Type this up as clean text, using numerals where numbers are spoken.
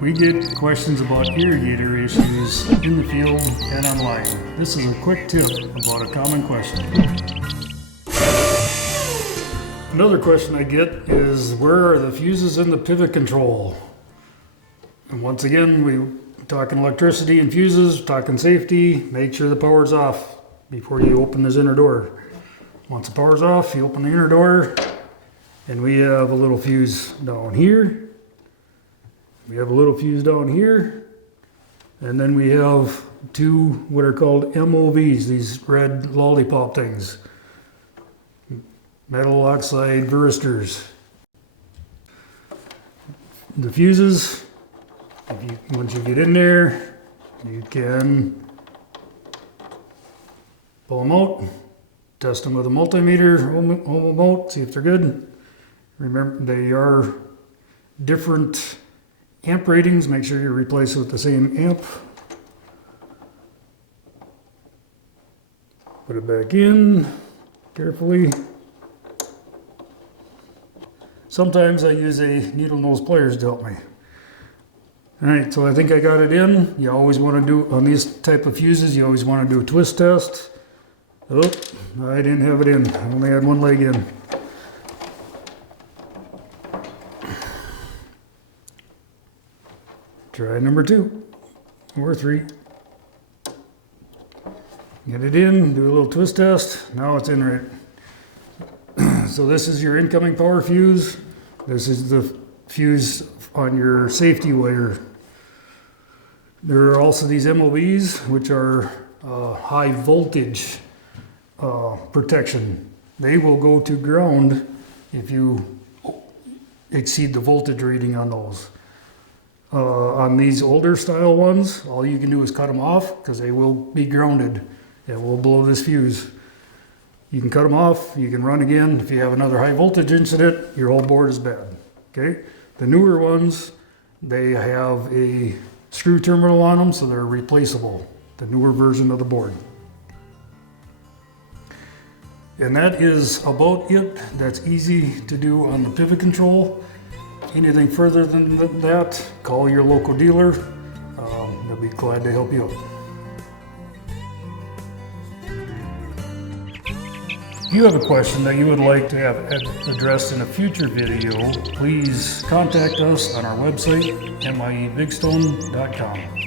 We get questions about irrigator issues in the field and online. This is a quick tip about a common question. Another question I get is, where are the fuses in the pivot control? And once again, we're talking electricity and fuses, talking safety. Make sure the power's off before you open this inner door. Once the power's off, you open the inner door, and we have a little fuse down here. We have a little fuse down here, and then we have two what are called MOVs, these red lollipop things. Metal oxide varistors. The fuses, once you get in there, you can pull them out, test them with a multimeter, hold them out, see if they're good. Remember, they are different amp ratings. Make sure you replace it with the same amp. Put it back in carefully. Sometimes I use a needle nose pliers to help me. Alright, so I think I got it in. You always want to do, on these type of fuses, you always want to do a twist test. Oh, I didn't have it in. I only had one leg in. Try number 2 or 3. Get it in, do a little twist test. Now it's in right. So this is your incoming power fuse. This is the fuse on your safety wire. There are also these MOVs, which are high voltage protection. They will go to ground if you exceed the voltage reading on those. On these older style ones, all you can do is cut them off because they will be grounded. It will blow this fuse. You can cut them off, you can run again. If you have another high voltage incident, your whole board is bad. Okay? The newer ones, they have a screw terminal on them, so they're replaceable. The newer version of the board. And that is about it. That's easy to do on the pivot control. Anything further than that, call your local dealer. They'll be glad to help you out. If you have a question that you would like to have addressed in a future video, please contact us on our website, miebigstone.com.